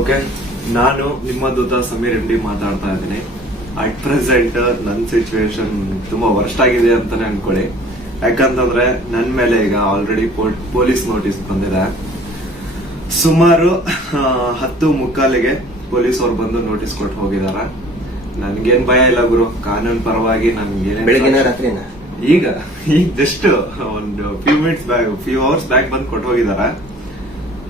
okay ನಾನು ನಿಮ್ಮ ದೂತ Sameer Reddy D ಮಾತಾಡ್ತಾ ಇದ್ದೀನಿ ಅಟ್ ಪ್ರೆಸೆಂಟ್ ನನ್ನ ಸಿಚುವೇಶನ್ ತುಂಬಾ ವರ್ಸ್ಟ್ ಆಗಿದೆ ಅಂತಾನೆ ಅನ್ಕೊಳ್ಳಿ ಯಾಕಂತಂದ್ರೆ ನನ್ನ ಮೇಲೆ ಈಗ ಆಲ್ರೆಡಿ ಪೊಲೀಸ್ ನೋಟಿಸ್ ಬಂದಿದೆ ಸುಮಾರು ಹತ್ತು ಮುಕ್ಕಾಲಿಗೆ ಪೊಲೀಸ್ ಅವ್ರು ಬಂದು ನೋಟಿಸ್ ಕೊಟ್ಟು ಹೋಗಿದಾರ ನನ್ಗೇನ್ ಭಯ ಇಲ್ಲ ಗುರು ಕಾನೂನು ಪರವಾಗಿ ನನ್ಗೆ ಈಗ ಈಗ ಜಸ್ಟ್ ಒಂದು few minutes back few hours back ಬಂದು ಕೊಟ್ಟು ಹೋಗಿದಾರ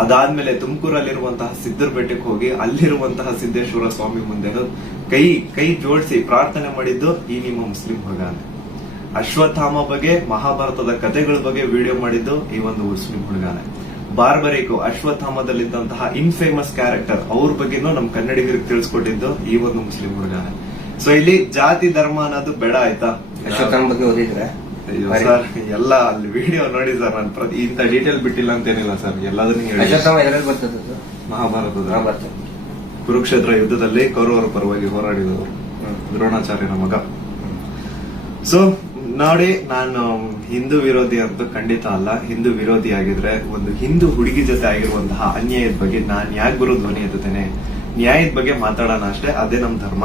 ಅದಾದ್ಮೇಲೆ ತುಮಕೂರಲ್ಲಿರುವಂತಹ ಸಿದ್ಧರ ಬೆಟ್ಟಕ್ಕೆ ಹೋಗಿ ಅಲ್ಲಿರುವಂತಹ ಸಿದ್ದೇಶ್ವರ ಸ್ವಾಮಿ ಮುಂದೆ ಕೈ ಕೈ ಜೋಡಿಸಿ ಪ್ರಾರ್ಥನೆ ಮಾಡಿದ್ದು ಈ ನಿಮ್ಮ ಮುಸ್ಲಿಂ ಹುಡುಗಾನೆ ಅಶ್ವತ್ಥಾಮ ಬಗ್ಗೆ ಮಹಾಭಾರತದ ಕಥೆಗಳ ಬಗ್ಗೆ ವಿಡಿಯೋ ಮಾಡಿದ್ದು ಈ ಒಂದು ಮುಸ್ಲಿಂ ಹುಡುಗಾನೆ ಬಾರ್ಬರೇಕು ಅಶ್ವತ್ಥಾಮದಲ್ಲಿದ್ದಂತಹ ಇನ್ಫೇಮಸ್ ಕ್ಯಾರೆಕ್ಟರ್ ಅವ್ರ ಬಗ್ಗೆನೂ ನಮ್ ಕನ್ನಡಿಗರಿಗೆ ತಿಳಿಸ್ಕೊಟ್ಟಿದ್ದು ಈ ಒಂದು ಮುಸ್ಲಿಂ ಹುಡುಗಾನೆ ಸೊ ಇಲ್ಲಿ ಜಾತಿ ಧರ್ಮ ಅನ್ನೋದು ಬೇಡ ಆಯ್ತಾ ಅಶ್ವತ್ಥಾಮ ಬಗ್ಗೆ ಓದಿದ್ರೆ ಎಲ್ಲ ಅಲ್ಲಿ ವಿಡಿಯೋ ನೋಡಿ ಸರ್ ನಾನು ಪ್ರತಿ ಇಂಥ ಡೀಟೇಲ್ ಬಿಟ್ಟಿಲ್ಲ ಅಂತೇನಿಲ್ಲ ಸರ್ ಮಹಾಭಾರತದ ಕುರುಕ್ಷೇತ್ರ ಯುದ್ಧದಲ್ಲಿ ಕೌರವರ ಪರವಾಗಿ ಹೋರಾಡಿದವರು ದ್ರೋಣಾಚಾರ್ಯನ ಮಗ ಸೊ ನೋಡಿ ನಾನು ಹಿಂದೂ ವಿರೋಧಿ ಅಂತೂ ಖಂಡಿತ ಅಲ್ಲ ಹಿಂದೂ ವಿರೋಧಿ ಆಗಿದ್ರೆ ಒಂದು ಹಿಂದೂ ಹುಡುಗಿ ಜೊತೆ ಆಗಿರುವಂತಹ ಅನ್ಯಾಯದ ಬಗ್ಗೆ ನಾನು ಯಾಕೆ ಬರೋ ಧ್ವನಿ ಎತ್ತೇನೆ ನ್ಯಾಯದ ಬಗ್ಗೆ ಮಾತಾಡೋಣ ಅಷ್ಟೇ ಅದೇ ನಮ್ಮ ಧರ್ಮ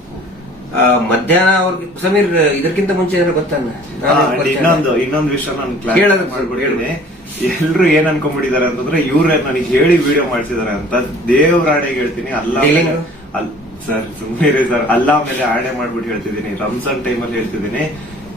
ಮಧ್ಯಾಹ್ನ ಅವ್ರಿಗೆ ಸಮೀರ್ ಇದಕ್ಕಿಂತ ಮುಂಚೆ ಏನಾರು ಗೊತ್ತಾನ ಇನ್ನೊಂದು ಇನ್ನೊಂದು ವಿಷಯ ನಾನು ಕ್ಲಾಸ್ ಎಲ್ರು ಏನ್ ಅನ್ಕೊಂಡ್ಬಿಟ್ಟಿದ್ದಾರೆ ಅಂತಂದ್ರೆ ಇವ್ರೆ ನನಗೆ ಹೇಳಿ ವಿಡಿಯೋ ಮಾಡ್ಸಿದಾರೆ ಅಂತ ಆಣೆಗೆ ಹೇಳ್ತೀನಿ ಅಲ್ಲ ಸರ್ ಸುಮ್ಮನೆ ಸರ್ ಅಲ್ಲ ಮೇಲೆ ಆಣೆ ಮಾಡ್ಬಿಟ್ಟು ಹೇಳ್ತಿದ್ದೀನಿ ರಂಜಾನ್ ಟೈಮಲ್ಲಿ ಹೇಳ್ತಿದ್ದೀನಿ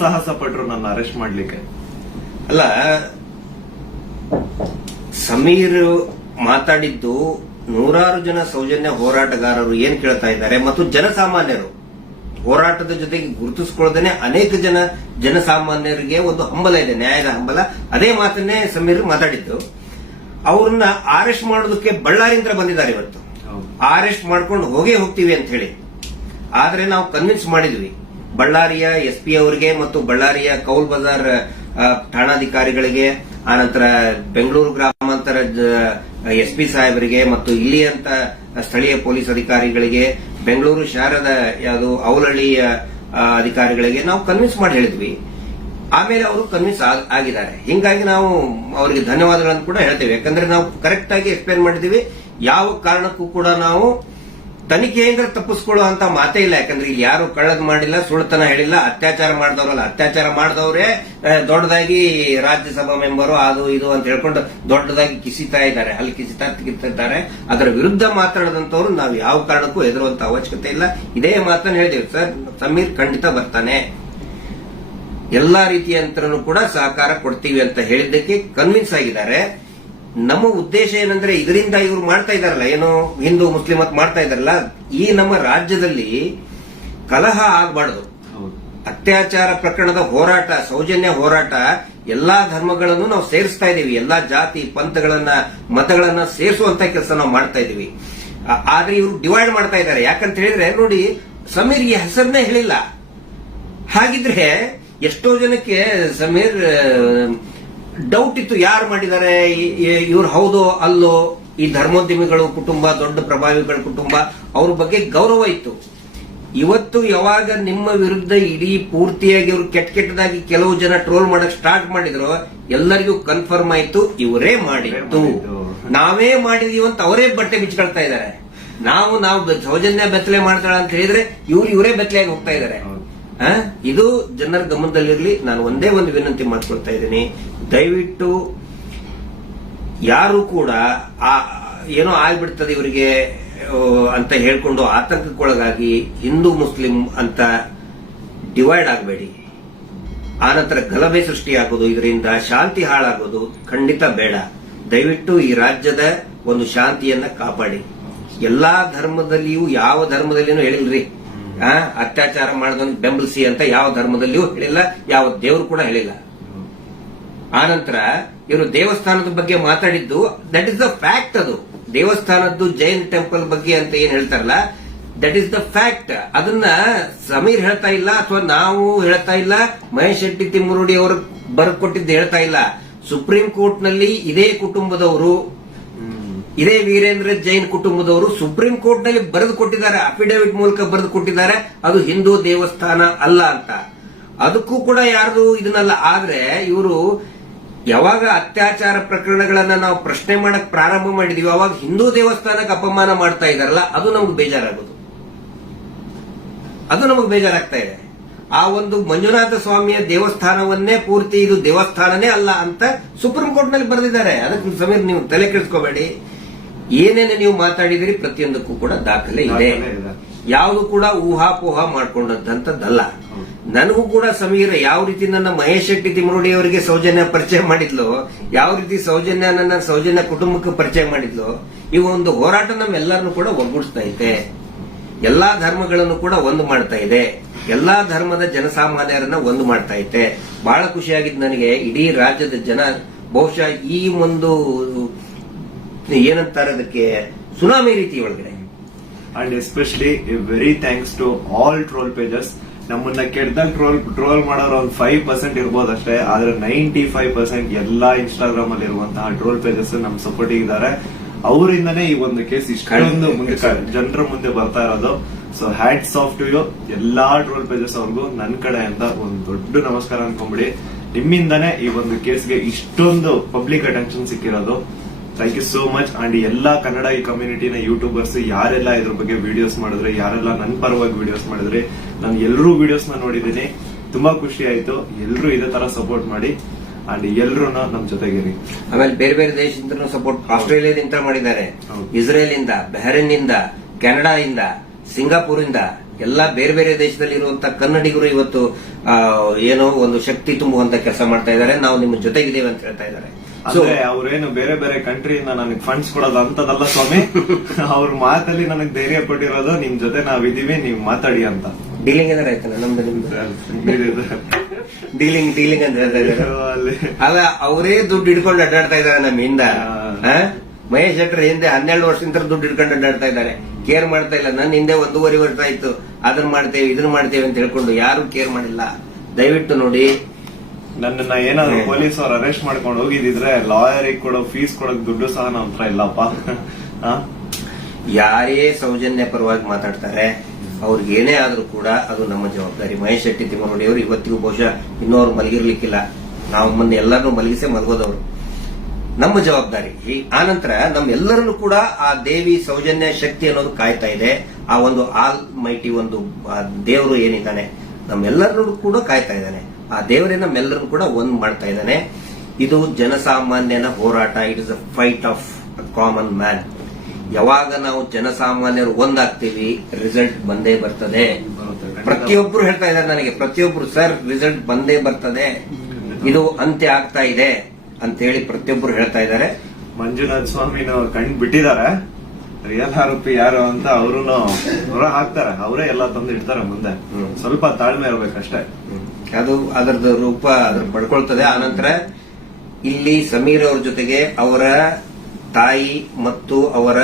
ಸಾಹಸ ಪಟ್ರು ನನ್ನ ಅರೆಸ್ಟ್ ಮಾಡ್ಲಿಕ್ಕೆ ಅಲ್ಲ ಸಮೀರ್ ಮಾತಾಡಿದ್ದು ನೂರಾರು ಜನ ಸೌಜನ್ಯ ಹೋರಾಟಗಾರರು ಏನ್ ಕೇಳ್ತಾ ಇದ್ದಾರೆ ಮತ್ತು ಜನಸಾಮಾನ್ಯರು ಹೋರಾಟದ ಜೊತೆಗೆ ಗುರುತಿಸಿಕೊಳ್ಳದೇನೆ ಅನೇಕ ಜನ ಜನಸಾಮಾನ್ಯರಿಗೆ ಒಂದು ಹಂಬಲ ಇದೆ ನ್ಯಾಯದ ಹಂಬಲ ಅದೇ ಮಾತನ್ನೇ ಸಮೀರ್ ಮಾತಾಡಿದ್ದು ಅವ್ರನ್ನ ಅರೆಸ್ಟ್ ಮಾಡೋದಕ್ಕೆ ಬಳ್ಳಾರಿಯಿಂದ ಬಂದಿದ್ದಾರೆ ಇವತ್ತು ಅರೆಸ್ಟ್ ಮಾಡ್ಕೊಂಡು ಹೋಗೇ ಹೋಗ್ತೀವಿ ಅಂತ ಹೇಳಿ ಆದ್ರೆ ನಾವು ಕನ್ವಿನ್ಸ್ ಮಾಡಿದ್ವಿ ಬಳ್ಳಾರಿಯ ಎಸ್ ಪಿ ಅವರಿಗೆ ಮತ್ತು ಬಳ್ಳಾರಿಯ ಕೌಲ್ ಬಜಾರ್ ಠಾಣಾಧಿಕಾರಿಗಳಿಗೆ ಆನಂತರ ಬೆಂಗಳೂರು ಗ್ರಾಮಾಂತರ ಎಸ್ ಪಿ ಸಾಹೇಬರಿಗೆ ಮತ್ತು ಇಲ್ಲಿಯಂತ ಸ್ಥಳೀಯ ಪೊಲೀಸ್ ಅಧಿಕಾರಿಗಳಿಗೆ ಬೆಂಗಳೂರು ಶಹರದ ಯಾವುದು ಅವಲಹಳ್ಳಿಯ ಅಧಿಕಾರಿಗಳಿಗೆ ನಾವು ಕನ್ವಿನ್ಸ್ ಮಾಡಿ ಹೇಳಿದ್ವಿ ಆಮೇಲೆ ಅವರು ಕನ್ವಿನ್ಸ್ ಆಗಿದ್ದಾರೆ ಹಿಂಗಾಗಿ ನಾವು ಅವರಿಗೆ ಧನ್ಯವಾದಗಳನ್ನು ಕೂಡ ಹೇಳ್ತೇವೆ ಯಾಕಂದ್ರೆ ನಾವು ಕರೆಕ್ಟ್ ಆಗಿ ಎಕ್ಸ್ಪ್ಲೇನ್ ಮಾಡಿದ್ದೀವಿ ಯಾವ ಕಾರಣಕ್ಕೂ ಕೂಡ ನಾವು ತನಿಖೆಯಿಂದ ಅಂತ ಮಾತೇ ಇಲ್ಲ ಯಾಕಂದ್ರೆ ಇಲ್ಲಿ ಯಾರು ಕಳ್ಳದ್ ಮಾಡಿಲ್ಲ ಸುಳ್ಳತನ ಹೇಳಿಲ್ಲ ಅತ್ಯಾಚಾರ ಮಾಡಿದವರಲ್ಲ ಅತ್ಯಾಚಾರ ಮಾಡಿದವರೇ ದೊಡ್ಡದಾಗಿ ರಾಜ್ಯಸಭಾ ಮೆಂಬರು ಅದು ಇದು ಅಂತ ಹೇಳ್ಕೊಂಡು ದೊಡ್ಡದಾಗಿ ಕಿಸಿತಾ ಇದ್ದಾರೆ ಅಲ್ಲಿ ಕಿಸಿತಾ ತೆಗಿತಿದ್ದಾರೆ ಅದರ ವಿರುದ್ಧ ಮಾತಾಡದಂತವ್ರು ನಾವು ಯಾವ ಕಾರಣಕ್ಕೂ ಹೆದರುವಂತ ಅವಶ್ಯಕತೆ ಇಲ್ಲ ಇದೇ ಮಾತನ್ನು ಹೇಳಿದೆವು ಸರ್ ಸಮೀರ್ ಖಂಡಿತ ಬರ್ತಾನೆ ಎಲ್ಲಾ ರೀತಿಯ ಕೂಡ ಸಹಕಾರ ಕೊಡ್ತೀವಿ ಅಂತ ಹೇಳಿದ್ದಕ್ಕೆ ಕನ್ವಿನ್ಸ್ ಆಗಿದ್ದಾರೆ ನಮ್ಮ ಉದ್ದೇಶ ಏನಂದ್ರೆ ಇದರಿಂದ ಇವ್ರು ಮಾಡ್ತಾ ಇದಾರಲ್ಲ ಏನೋ ಹಿಂದೂ ಮುಸ್ಲಿಂ ಅಂತ ಮಾಡ್ತಾ ಇದಾರಲ್ಲ ಈ ನಮ್ಮ ರಾಜ್ಯದಲ್ಲಿ ಕಲಹ ಆಗಬಾರ್ದು ಅತ್ಯಾಚಾರ ಪ್ರಕರಣದ ಹೋರಾಟ ಸೌಜನ್ಯ ಹೋರಾಟ ಎಲ್ಲಾ ಧರ್ಮಗಳನ್ನು ನಾವು ಸೇರಿಸ್ತಾ ಇದೀವಿ ಎಲ್ಲಾ ಜಾತಿ ಪಂಥಗಳನ್ನ ಮತಗಳನ್ನ ಸೇರಿಸುವಂತ ಕೆಲಸ ನಾವು ಮಾಡ್ತಾ ಇದೀವಿ ಆದ್ರೆ ಇವರು ಡಿವೈಡ್ ಮಾಡ್ತಾ ಇದ್ದಾರೆ ಯಾಕಂತ ಹೇಳಿದ್ರೆ ನೋಡಿ ಸಮೀರ್ ಈ ಹೆಸರನ್ನೇ ಹೇಳಿಲ್ಲ ಹಾಗಿದ್ರೆ ಎಷ್ಟೋ ಜನಕ್ಕೆ ಸಮೀರ್ ಡೌಟ್ ಇತ್ತು ಯಾರು ಮಾಡಿದ್ದಾರೆ ಇವ್ರು ಹೌದು ಅಲ್ಲೋ ಈ ಧರ್ಮೋದ್ಯಮಿಗಳು ಕುಟುಂಬ ದೊಡ್ಡ ಪ್ರಭಾವಿಗಳ ಕುಟುಂಬ ಅವ್ರ ಬಗ್ಗೆ ಗೌರವ ಇತ್ತು ಇವತ್ತು ಯಾವಾಗ ನಿಮ್ಮ ವಿರುದ್ಧ ಇಡೀ ಪೂರ್ತಿಯಾಗಿ ಅವರು ಕೆಟ್ಟ ಕೆಟ್ಟದಾಗಿ ಕೆಲವು ಜನ ಟ್ರೋಲ್ ಮಾಡಕ್ ಸ್ಟಾರ್ಟ್ ಮಾಡಿದ್ರು ಎಲ್ಲರಿಗೂ ಕನ್ಫರ್ಮ್ ಆಯ್ತು ಇವರೇ ಮಾಡಿತ್ತು ನಾವೇ ಮಾಡಿದೀವಿ ಅಂತ ಅವರೇ ಬಟ್ಟೆ ಬಿಚ್ಕೊಳ್ತಾ ಇದ್ದಾರೆ ನಾವು ನಾವು ಸೌಜನ್ಯ ಬೆತ್ತಲೆ ಮಾಡ್ತಾಳ ಅಂತ ಹೇಳಿದ್ರೆ ಇವ್ರು ಇವರೇ ಬೆತ್ತಲೆಯಾಗಿ ಹೋಗ್ತಾ ಇದ್ದಾರೆ ಇದು ಜನರ ಗಮನದಲ್ಲಿರ್ಲಿ ನಾನು ಒಂದೇ ಒಂದು ವಿನಂತಿ ಮಾಡ್ಕೊಳ್ತಾ ಇದ್ದೀನಿ ದಯವಿಟ್ಟು ಯಾರು ಕೂಡ ಆ ಏನೋ ಆಗ್ಬಿಡ್ತದೆ ಇವರಿಗೆ ಅಂತ ಹೇಳ್ಕೊಂಡು ಆತಂಕಕ್ಕೊಳಗಾಗಿ ಹಿಂದೂ ಮುಸ್ಲಿಂ ಅಂತ ಡಿವೈಡ್ ಆಗಬೇಡಿ ಆನಂತರ ಗಲಭೆ ಸೃಷ್ಟಿಯಾಗೋದು ಇದರಿಂದ ಶಾಂತಿ ಹಾಳಾಗೋದು ಖಂಡಿತ ಬೇಡ ದಯವಿಟ್ಟು ಈ ರಾಜ್ಯದ ಒಂದು ಶಾಂತಿಯನ್ನ ಕಾಪಾಡಿ ಎಲ್ಲಾ ಧರ್ಮದಲ್ಲಿಯೂ ಯಾವ ಧರ್ಮದಲ್ಲಿನೂ ಹೇಳಿಲ್ರಿ ಅತ್ಯಾಚಾರ ಮಾಡದ ಬೆಂಬಲಿಸಿ ಅಂತ ಯಾವ ಧರ್ಮದಲ್ಲಿಯೂ ಹೇಳಿಲ್ಲ ಯಾವ ದೇವರು ಕೂಡ ಹೇಳಿಲ್ಲ ಆನಂತರ ಇವರು ದೇವಸ್ಥಾನದ ಬಗ್ಗೆ ಮಾತಾಡಿದ್ದು ದಟ್ ಇಸ್ ದ ಫ್ಯಾಕ್ಟ್ ಅದು ದೇವಸ್ಥಾನದ್ದು ಜೈನ್ ಟೆಂಪಲ್ ಬಗ್ಗೆ ಅಂತ ಏನ್ ಹೇಳ್ತಾರಲ್ಲ ದಟ್ ಈಸ್ ದ ಫ್ಯಾಕ್ಟ್ ಅದನ್ನ ಸಮೀರ್ ಹೇಳ್ತಾ ಇಲ್ಲ ಅಥವಾ ನಾವು ಹೇಳ್ತಾ ಇಲ್ಲ ಮಹೇಶ್ ಶೆಟ್ಟಿ ತಿಮ್ಮುರುಡಿ ಅವರು ಬರ್ಕೊಟ್ಟಿದ್ದು ಹೇಳ್ತಾ ಇಲ್ಲ ಸುಪ್ರೀಂ ಕೋರ್ಟ್ ನಲ್ಲಿ ಇದೇ ಕುಟುಂಬದವರು ಇದೇ ವೀರೇಂದ್ರ ಜೈನ್ ಕುಟುಂಬದವರು ಸುಪ್ರೀಂ ಕೋರ್ಟ್ ನಲ್ಲಿ ಬರೆದು ಕೊಟ್ಟಿದ್ದಾರೆ ಅಫಿಡವಿಟ್ ಮೂಲಕ ಬರೆದು ಕೊಟ್ಟಿದ್ದಾರೆ ಅದು ಹಿಂದೂ ದೇವಸ್ಥಾನ ಅಲ್ಲ ಅಂತ ಅದಕ್ಕೂ ಕೂಡ ಯಾರು ಇದನ್ನಲ್ಲ ಆದ್ರೆ ಇವರು ಯಾವಾಗ ಅತ್ಯಾಚಾರ ಪ್ರಕರಣಗಳನ್ನ ನಾವು ಪ್ರಶ್ನೆ ಮಾಡಕ್ ಪ್ರಾರಂಭ ಮಾಡಿದೀವಿ ಅವಾಗ ಹಿಂದೂ ದೇವಸ್ಥಾನಕ್ಕೆ ಅಪಮಾನ ಮಾಡ್ತಾ ಇದಾರಲ್ಲ ಅದು ನಮ್ಗೆ ಬೇಜಾರಾಗೋದು ಅದು ನಮಗ್ ಬೇಜಾರಾಗ್ತಾ ಇದೆ ಆ ಒಂದು ಮಂಜುನಾಥ ಸ್ವಾಮಿಯ ದೇವಸ್ಥಾನವನ್ನೇ ಪೂರ್ತಿ ಇದು ದೇವಸ್ಥಾನನೇ ಅಲ್ಲ ಅಂತ ಸುಪ್ರೀಂ ಕೋರ್ಟ್ ನಲ್ಲಿ ಬರೆದಿದ್ದಾರೆ ಅದಕ್ಕೆ ಸಮೇತ ನೀವು ತಲೆ ಕೆಡಿಸ್ಕೋಬೇಡಿ ಏನೇನು ನೀವು ಮಾತಾಡಿದಿರಿ ಪ್ರತಿಯೊಂದಕ್ಕೂ ಕೂಡ ದಾಖಲೆ ಇದೆ ಯಾವುದು ಕೂಡ ಊಹಾಪೋಹ ಮಾಡ್ಕೊಂಡಂತದ್ದಲ್ಲ ನನಗೂ ಕೂಡ ಸಮೀರ ಯಾವ ರೀತಿ ನನ್ನ ಮಹೇಶ್ ಶೆಟ್ಟಿ ತಿಮರುಡಿ ಅವರಿಗೆ ಸೌಜನ್ಯ ಪರಿಚಯ ಮಾಡಿದ್ಲು ಯಾವ ರೀತಿ ಸೌಜನ್ಯ ನನ್ನ ಸೌಜನ್ಯ ಕುಟುಂಬಕ್ಕೆ ಪರಿಚಯ ಮಾಡಿದ್ಲು ಈ ಒಂದು ಹೋರಾಟ ನಮ್ಮೆಲ್ಲರನ್ನು ಕೂಡ ಒಗ್ಗೂಡಿಸ್ತಾ ಇದೆ ಎಲ್ಲಾ ಧರ್ಮಗಳನ್ನು ಕೂಡ ಒಂದು ಮಾಡ್ತಾ ಇದೆ ಎಲ್ಲಾ ಧರ್ಮದ ಜನಸಾಮಾನ್ಯರನ್ನ ಒಂದು ಮಾಡ್ತಾ ಇದೆ ಬಹಳ ಖುಷಿಯಾಗಿದ್ದು ನನಗೆ ಇಡೀ ರಾಜ್ಯದ ಜನ ಬಹುಶಃ ಈ ಒಂದು ಏನಂತಾರೆ ಅದಕ್ಕೆ ಸುನಾಮಿ ರೀತಿ ಒಳಗಡೆ and especially very thanks to all troll pages ನಮ್ಮನ್ನ ಕೆಟ್ಟದಾಗ ಟ್ರೋಲ್ ಟ್ರೋಲ್ ಮಾಡೋರು ಒಂದು ಫೈವ್ ಪರ್ಸೆಂಟ್ ಇರ್ಬೋದು ಅಷ್ಟೇ ಆದ್ರೆ ನೈಂಟಿ ಫೈವ್ ಪರ್ಸೆಂಟ್ ಎಲ್ಲಾ ಇನ್ಸ್ಟಾಗ್ರಾಮ್ ಅಲ್ಲಿ ಇರುವಂತಹ ಟ್ರೋಲ್ ಪೇಜಸ್ ನಮ್ ಸಪೋರ್ಟ್ ಇದ್ದಾರೆ ಅವರಿಂದನೇ ಈ ಒಂದು ಕೇಸ್ ಇಷ್ಟೊಂದು ಮುಂದೆ ಜನರ ಮುಂದೆ ಬರ್ತಾ ಇರೋದು so hats off to you ಎಲ್ಲಾ ಟ್ರೋಲ್ ಪೇಜಸ್ ಅವ್ರಿಗೂ ನನ್ ಕಡೆ ಅಂತ ಒಂದು ದೊಡ್ಡ ನಮಸ್ಕಾರ ಅನ್ಕೊಂಬಿಡಿ ನಿಮ್ಮಿಂದನೇ ಈ ಒಂದು ಕೇಸ್ಗೆ ಇಷ್ಟೊಂದು ಪಬ್ಲಿಕ್ ಅಟೆನ್ಷನ್ ಸಿಕ್ಕಿರೋದು thank you so much and ಎಲ್ಲಾ ಕನ್ನಡ ಈ ಕಮ್ಯುನಿಟಿನ ಯೂಟ್ಯೂಬರ್ಸ್ ಯಾರೆಲ್ಲ ಇದ್ರ ಬಗ್ಗೆ ವಿಡಿಯೋಸ್ ಮಾಡಿದ್ರೆ ಯಾರೆಲ್ಲ ನನ್ ಪರವಾಗಿ ವಿಡಿಯೋಸ್ ಮಾಡಿದ್ರೆ ನಾನು ಎಲ್ಲರೂ ವಿಡಿಯೋಸ್ ನೋಡಿದ್ದೀನಿ ತುಂಬಾ ಖುಷಿ ಆಯ್ತು ಎಲ್ಲರೂ ಇದೇ ತರ ಸಪೋರ್ಟ್ ಮಾಡಿ ಅಂಡ್ ಎಲ್ಲರೂ ನಮ್ ಜೊತೆಗಿರಿ ಆಮೇಲೆ ಬೇರೆ ಬೇರೆ ದೇಶದಿಂದ ಸಪೋರ್ಟ್ ಆಸ್ಟ್ರೇಲಿಯಾದಿಂದ ಮಾಡಿದ್ದಾರೆ ಇಸ್ರೇಲ್ ಇಂದ ಬಹರೇನ್ ಇಂದ ಕೆನಡಾ ಇಂದ ಸಿಂಗಾಪುರ್ ಇಂದ ಎಲ್ಲಾ ಬೇರೆ ಬೇರೆ ದೇಶದಲ್ಲಿ ಇರುವಂತ ಕನ್ನಡಿಗರು ಇವತ್ತು ಏನೋ ಒಂದು ಶಕ್ತಿ ತುಂಬುವಂತ ಕೆಲಸ ಮಾಡ್ತಾ ಇದ್ದಾರೆ ನಾವು ನಿಮ್ಮ ಜೊತೆಗಿದ್ದೇವೆ ಅಂತ ಹೇಳ್ತಾ ಇದ್ದಾರೆ ಅವ್ರೇನು ಬೇರೆ ಬೇರೆ ಕಂಟ್ರಿಯಿಂದ ನನಗೆ ಫಂಡ್ಸ್ ಕೊಡೋದು ಅಂತದಲ್ಲ ಸ್ವಾಮಿ ಅವ್ರ ಮಾತಲ್ಲಿ ನನಗೆ ಧೈರ್ಯ ಕೊಟ್ಟಿರೋದು ನಿಮ್ ಜೊತೆ ನಾವಿದೀವಿ ನೀವ್ ಮಾತಾಡಿ ಅಂತ ಡೀಲಿಂಗ್ ಅಂದ್ರೆ ಆಯ್ತಲ್ಲ ನಮ್ದು ಡೀಲಿಂಗ್ ಡೀಲಿಂಗ್ ಅಂತ ಹೇಳ್ತಾ ಅಲ್ಲ ಅವರೇ ದುಡ್ಡು ಇಡ್ಕೊಂಡು ಅಡ್ಡಾಡ್ತಾ ಇದ್ದಾರೆ ನಮ್ಮಿಂದ ಮಹೇಶ್ ಶೆಟ್ಟರ್ ಹಿಂದೆ ಹನ್ನೆರಡು ವರ್ಷದಿಂದ ದುಡ್ಡು ಹಿಡ್ಕೊಂಡು ಅಡ್ಡಾಡ್ತಾ ಇದ್ದಾರೆ ಕೇರ್ ಮಾಡ್ತಾ ಇಲ್ಲ ನನ್ನ ಹಿಂದೆ ಒಂದೂವರೆ ವರ್ಷ ಆಯ್ತು ಅದನ್ನ ಮಾಡ್ತೇವೆ ಇದನ್ನ ಮಾಡ್ತೇವೆ ಅಂತ ಹೇಳ್ಕೊಂಡು ಯಾರು ಕೇರ್ ಮಾಡಿಲ್ಲ ದಯವಿಟ್ಟು ನೋಡಿ ನನ್ನನ್ನ ಏನಾದ್ರು ಪೊಲೀಸ್ ಅವ್ರು ಅರೆಸ್ಟ್ ಮಾಡ್ಕೊಂಡು ಹೋಗಿದ್ರೆ ಲಾಯರಿಗೆ ಕೊಡೋ ಫೀಸ್ ಕೊಡೋಕ್ ದುಡ್ಡು ಸಹ ನಮ್ಮ ಹತ್ರ ಇಲ್ಲಪ್ಪ ಯಾರೇ ಸೌಜನ್ಯ ಪರವಾಗಿ ಮಾತಾಡ್ತಾರೆ ಅವ್ರಿಗೆ ಏನೇ ಆದ್ರೂ ಕೂಡ ಅದು ನಮ್ಮ ಜವಾಬ್ದಾರಿ ಮಹೇಶ್ ಶೆಟ್ಟಿ ತಿಮ್ಮನೋಡಿ ಅವರು ಇವತ್ತಿಗೂ ಬಹುಶಃ ಇನ್ನೂ ಅವ್ರು ಮಲಗಿರ್ಲಿಕ್ಕಿಲ್ಲ ನಾವು ಮೊನ್ನೆ ಎಲ್ಲರನ್ನೂ ಮಲಗಿಸೇ ಮಲಗೋದವ್ರು ನಮ್ಮ ಜವಾಬ್ದಾರಿ ಈ ಆನಂತರ ನಮ್ಮೆಲ್ಲರನ್ನು ಕೂಡ ಆ ದೇವಿ ಸೌಜನ್ಯ ಶಕ್ತಿ ಅನ್ನೋದು ಕಾಯ್ತಾ ಇದೆ ಆ ಒಂದು ಆಲ್ ಮೈಟಿ ಒಂದು ದೇವರು ಏನಿದ್ದಾನೆ ನಮ್ಮೆಲ್ಲರನ್ನು ಕೂಡ ಕಾಯ್ತಾ ಇದ್ದಾನೆ ಆ ದೇವರೇ ನಮ್ಮೆಲ್ಲರನ್ನು ಕೂಡ ಒಂದ್ ಮಾಡ್ತಾ ಇದ್ದಾನೆ ಇದು ಜನಸಾಮಾನ್ಯನ ಹೋರಾಟ it is a fight of a common man ಯಾವಾಗ ನಾವು ಜನಸಾಮಾನ್ಯರು ಒಂದಾಗ್ತೀವಿ ರಿಸಲ್ಟ್ ಬಂದೇ ಬರ್ತದೆ ಪ್ರತಿಯೊಬ್ಬರು ಹೇಳ್ತಾ ಇದ್ದಾರೆ ನನಗೆ ಪ್ರತಿಯೊಬ್ಬರು ಸರ್ ರಿಸಲ್ಟ್ ಬಂದೇ ಬರ್ತದೆ ಇದು ಅಂತ್ಯ ಆಗ್ತಾ ಇದೆ ಅಂತ ಹೇಳಿ ಪ್ರತಿಯೊಬ್ಬರು ಹೇಳ್ತಾ ಇದ್ದಾರೆ ಮಂಜುನಾಥ್ ಸ್ವಾಮಿ ಕಣ್ ಬಿಟ್ಟಿದ್ದಾರೆ ರಿಯಲ್ ಆರೋಪಿ ಯಾರು ಅಂತ ಅವರು ಹೊರ ಹಾಕ್ತಾರೆ ಅವರೇ ಎಲ್ಲ ತಂದು ಇಡ್ತಾರೆ ಮುಂದೆ ಸ್ವಲ್ಪ ತಾಳ್ಮೆ ಇರ್ಬೇಕಷ್ಟೇ ಅದು ಅದರದ್ದು ರೂಪ ಅದ್ರ ಪಡ್ಕೊಳ್ತದೆ ಆನಂತರ ಇಲ್ಲಿ ಸಮೀರ್ ಅವ್ರ ಜೊತೆಗೆ ಅವರ ತಾಯಿ ಮತ್ತು ಅವರ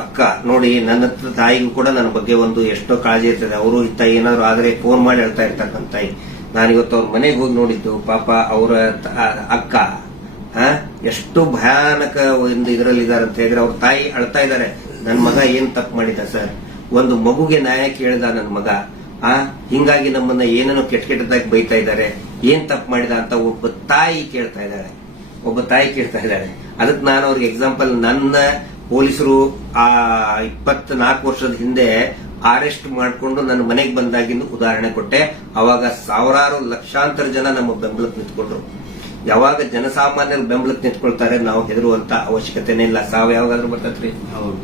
ಅಕ್ಕ ನೋಡಿ ನನ್ನ ತಾಯಿಗೂ ಕೂಡ ನನ್ನ ಬಗ್ಗೆ ಒಂದು ಎಷ್ಟೋ ಕಾಳಜಿ ಇರ್ತದೆ ಅವರು ಇತ್ತ ಏನಾದ್ರು ಆದರೆ ಫೋನ್ ಮಾಡಿ ಹೇಳ್ತಾ ಇರ್ತಾರೆ ನನ್ನ ತಾಯಿ ನಾನಿವತ್ತು ಅವ್ರ ಮನೆಗೆ ಹೋಗಿ ನೋಡಿದ್ದು ಪಾಪ ಅವರ ಅಕ್ಕ ಎಷ್ಟು ಭಯಾನಕ ಒಂದು ಇದರಲ್ಲಿ ಇದಾರೆ ಅಂತ ಹೇಳಿದ್ರೆ ಅವ್ರ ತಾಯಿ ಅಳ್ತಾ ಇದ್ದಾರೆ ನನ್ನ ಮಗ ಏನ್ ತಪ್ಪು ಮಾಡಿದ ಸರ್ ಒಂದು ಮಗುಗೆ ನ್ಯಾಯ ಹೇಳಿದ ನನ್ನ ಮಗ ಆ ಹಿಂಗಾಗಿ ನಮ್ಮನ್ನ ಏನೇನೋ ಕೆಟ್ಟ ಕೆಟ್ಟದಾಗಿ ಬೈತಾ ಇದ್ದಾರೆ ಏನ್ ತಪ್ಪು ಮಾಡಿದ ಅಂತ ಒಬ್ಬ ತಾಯಿ ಕೇಳ್ತಾ ಇದ್ದಾಳೆ ಒಬ್ಬ ತಾಯಿ ಕೇಳ್ತಾ ಇದ್ದಾಳೆ ಅದಕ್ಕೆ ನಾನು ಅವ್ರಿಗೆ ಎಕ್ಸಾಂಪಲ್ ನನ್ನ ಪೊಲೀಸರು ಆ ಇಪ್ಪತ್ನಾಲ್ಕು ವರ್ಷದ ಹಿಂದೆ ಅರೆಸ್ಟ್ ಮಾಡಿಕೊಂಡು ನನ್ನ ಮನೆಗೆ ಬಂದಾಗಿಂದು ಉದಾಹರಣೆ ಕೊಟ್ಟೆ ಅವಾಗ ಸಾವಿರಾರು ಲಕ್ಷಾಂತರ ಜನ ನಮ್ಮ ಬೆಂಬಲಕ್ಕೆ ನಿಂತ್ಕೊಂಡ್ರು ಯಾವಾಗ ಜನಸಾಮಾನ್ಯರು ಬೆಂಬಲಕ್ಕೆ ನಿಂತ್ಕೊಳ್ತಾರೆ ನಾವು ಹೆದರುವಂತ ಅವಶ್ಯಕತೆನೇ ಇಲ್ಲ ಸಾವು ಯಾವಾಗಾದ್ರೂ ಬರ್ತೈತ್ರಿ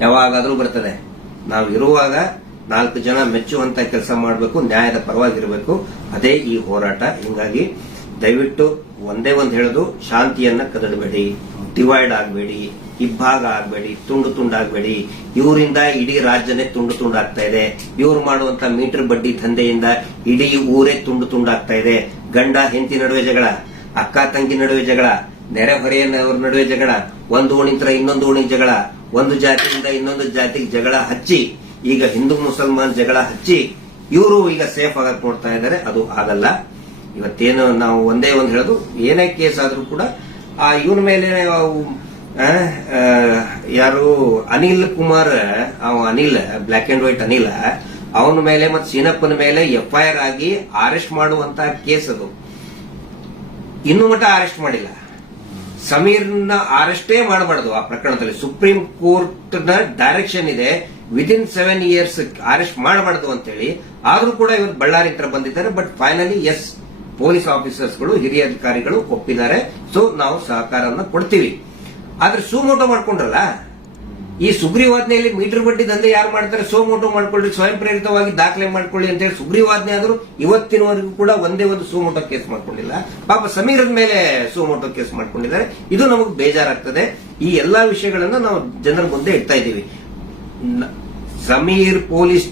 ಯಾವಾಗಾದ್ರೂ ಬರ್ತದೆ ನಾವು ಇರುವಾಗ ನಾಲ್ಕು ಜನ ಮೆಚ್ಚುವಂತ ಕೆಲಸ ಮಾಡಬೇಕು ನ್ಯಾಯದ ಪರವಾಗಿರಬೇಕು ಅದೇ ಈ ಹೋರಾಟ ಹಿಂಗಾಗಿ ದಯವಿಟ್ಟು ಒಂದೇ ಒಂದು ಹೇಳೋದು ಶಾಂತಿಯನ್ನ ಕದಡಬೇಡಿ ಡಿವೈಡ್ ಆಗಬೇಡಿ ಇಬ್ಬಾಗ ಆಗಬೇಡಿ ತುಂಡು ತುಂಡಾಗಬೇಡಿ ಇವರಿಂದ ಇಡೀ ರಾಜ್ಯನೇ ತುಂಡು ತುಂಡಾಗ್ತಾ ಇದೆ ಇವ್ರು ಮಾಡುವಂತ ಮೀಟರ್ ಬಡ್ಡಿ ದಂಧೆಯಿಂದ ಇಡೀ ಊರೇ ತುಂಡು ತುಂಡಾಗ್ತಾ ಇದೆ ಗಂಡ ಹೆಂಡತಿ ನಡುವೆ ಜಗಳ ಅಕ್ಕ ತಂಗಿ ನಡುವೆ ಜಗಳ ನೆರೆಹೊರೆಯವ್ರ ನಡುವೆ ಜಗಳ ಒಂದು ಓಣಿಂತರ ಇನ್ನೊಂದು ಓಣಿ ಜಗಳ ಒಂದು ಜಾತಿಯಿಂದ ಇನ್ನೊಂದು ಜಾತಿಗೆ ಜಗಳ ಹಚ್ಚಿ ಈಗ ಹಿಂದೂ ಮುಸಲ್ಮಾನ್ ಜಗಳ ಹಚ್ಚಿ ಇವರು ಈಗ ಸೇಫ್ ಆಗಕ್ ನೋಡ್ತಾ ಇದ್ದಾರೆ ಅದು ಆಗಲ್ಲ ಇವತ್ತೇನು ನಾವು ಒಂದೇ ಒಂದು ಹೇಳೋದು ಏನೇ ಕೇಸ್ ಆದರೂ ಕೂಡ ಆ ಇವನ ಮೇಲೆ ಯಾರು ಅನಿಲ್ ಕುಮಾರ್ ಅವ Anil black and white Anil ಅವನ ಮೇಲೆ ಮತ್ತೆ ಸೀನಪ್ಪನ ಮೇಲೆ ಎಫ್ಐಆರ್ ಆಗಿ ಅರೆಸ್ಟ್ ಮಾಡುವಂತಹ ಕೇಸ್ ಅದು ಇನ್ನು ಮಟ್ಟ ಅರೆಸ್ಟ್ ಮಾಡಿಲ್ಲ ಸಮೀರ್ನ ಅರೆಸ್ಟೇ ಮಾಡಬಾರ್ದು ಆ ಪ್ರಕರಣದಲ್ಲಿ ಸುಪ್ರೀಂ ನ ಡೈರೆಕ್ಷನ್ ಇದೆ ವಿದಿನ್ ಸೆವೆನ್ ಇಯರ್ಸ್ ಅರೆಸ್ಟ್ ಮಾಡಬಾರ್ದು ಅಂತ ಹೇಳಿ ಆದರೂ ಕೂಡ ಇವರು ಬಳ್ಳಾರಿ ಹತ್ರ ಬಂದಿದ್ದಾರೆ ಬಟ್ ಫೈನಲಿ ಎಸ್ ಪೊಲೀಸ್ ಆಫೀಸರ್ಸ್ಗಳು ಹಿರಿಯ ಅಧಿಕಾರಿಗಳು ಒಪ್ಪಿದ್ದಾರೆ ಸೊ ನಾವು ಸಹಕಾರವನ್ನು ಕೊಡ್ತೀವಿ ಆದ್ರೆ ಮೋಟೋ ಮಾಡ್ಕೊಂಡ್ರಲ್ಲ ಈ ಸುಗ್ರೀವಾಜ್ಞೆಯಲ್ಲಿ ಮೀಟರ್ ಬಡ್ಡಿ ದಂಧೆ ಯಾರು ಮಾಡ್ತಾರೆ ಸೋಮೋಟೋ ಮಾಡ್ಕೊಳ್ಳಿ ಸ್ವಯಂ ಪ್ರೇರಿತವಾಗಿ ದಾಖಲೆ ಮಾಡ್ಕೊಳ್ಳಿ ಅಂತ ಹೇಳಿ ಸುಗ್ರೀವಾಜ್ಞೆ ಆದರೂ ಇವತ್ತಿನವರೆಗೂ ಕೂಡ ಒಂದೇ ಒಂದು ಸೋಮೋಟೋ ಕೇಸ್ ಮಾಡ್ಕೊಂಡಿಲ್ಲ ಪಾಪ ಸಮೀರದ ಮೇಲೆ ಸೋಮೋಟೋ ಕೇಸ್ ಮಾಡ್ಕೊಂಡಿದ್ದಾರೆ ಇದು ನಮಗೆ ಬೇಜಾರಾಗ್ತದೆ ಈ ಎಲ್ಲಾ ವಿಷಯಗಳನ್ನ ನಾವು ಜನರ ಮುಂದೆ ಇಡ್ತಾ ಇದ್ದೀವಿ ಜಮೀರ್ ಪೊಲೀಸ್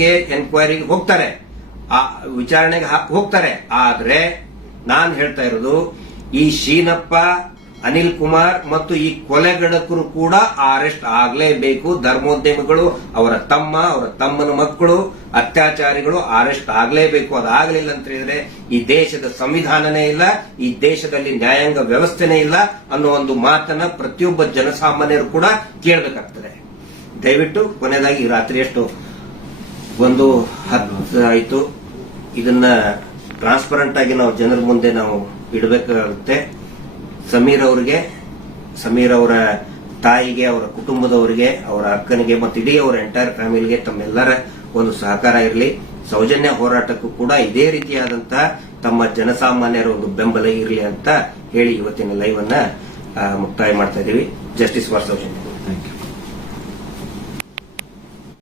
ಗೆ ಎನ್ಕ್ವೈರಿಗೆ ಹೋಗ್ತಾರೆ ಆ ವಿಚಾರಣೆಗೆ ಹೋಗ್ತಾರೆ ಆದ್ರೆ ನಾನು ಹೇಳ್ತಾ ಇರೋದು ಈ ಶೀನಪ್ಪ ಅನಿಲ್ ಕುಮಾರ್ ಮತ್ತು ಈ ಕೊಲೆಗಡಕರು ಕೂಡ ಅರೆಸ್ಟ್ ಆಗಲೇಬೇಕು ಧರ್ಮೋದ್ಯಮಿಗಳು ಅವರ ತಮ್ಮ ಅವರ ತಮ್ಮನ ಮಕ್ಕಳು ಅತ್ಯಾಚಾರಿಗಳು ಅರೆಸ್ಟ್ ಆಗಲೇಬೇಕು ಅದಾಗಲಿಲ್ಲ ಅಂತ ಹೇಳಿದ್ರೆ ಈ ದೇಶದ ಸಂವಿಧಾನನೇ ಇಲ್ಲ ಈ ದೇಶದಲ್ಲಿ ನ್ಯಾಯಾಂಗ ವ್ಯವಸ್ಥೆನೇ ಇಲ್ಲ ಅನ್ನೋ ಒಂದು ಮಾತನ್ನ ಪ್ರತಿಯೊಬ್ಬ ಜನಸಾಮಾನ್ಯರು ಕೂಡ ಕೇಳಬೇಕಾಗ್ತದೆ ದಯವಿಟ್ಟು ಕೊನೆಯದಾಗಿ ರಾತ್ರಿ ಎಷ್ಟು ಒಂದು ಹತ್ತು ಆಯಿತು ಇದನ್ನ ಟ್ರಾನ್ಸ್ಪರೆಂಟ್ ಆಗಿ ನಾವು ಜನರ ಮುಂದೆ ನಾವು ಇಡಬೇಕಾಗುತ್ತೆ ಸಮೀರ್ ಅವರಿಗೆ ಸಮೀರ್ ಅವರ ತಾಯಿಗೆ ಅವರ ಕುಟುಂಬದವರಿಗೆ ಅವರ ಅಕ್ಕನಿಗೆ ಮತ್ತು ಇಡೀ ಅವರ ಎಂಟೈರ್ ಫ್ಯಾಮಿಲಿಗೆ ತಮ್ಮೆಲ್ಲರ ಒಂದು ಸಹಕಾರ ಇರಲಿ ಸೌಜನ್ಯ ಹೋರಾಟಕ್ಕೂ ಕೂಡ ಇದೇ ರೀತಿಯಾದಂತಹ ತಮ್ಮ ಜನಸಾಮಾನ್ಯರ ಒಂದು ಬೆಂಬಲ ಇರಲಿ ಅಂತ ಹೇಳಿ ಇವತ್ತಿನ ಲೈವ್ ಅನ್ನ ಮುಕ್ತಾಯ ಮಾಡ್ತಾ ಇದೀವಿ ಜಸ್ಟಿಸ್ ಫಾರ್ ಸೌಜನ್ಯ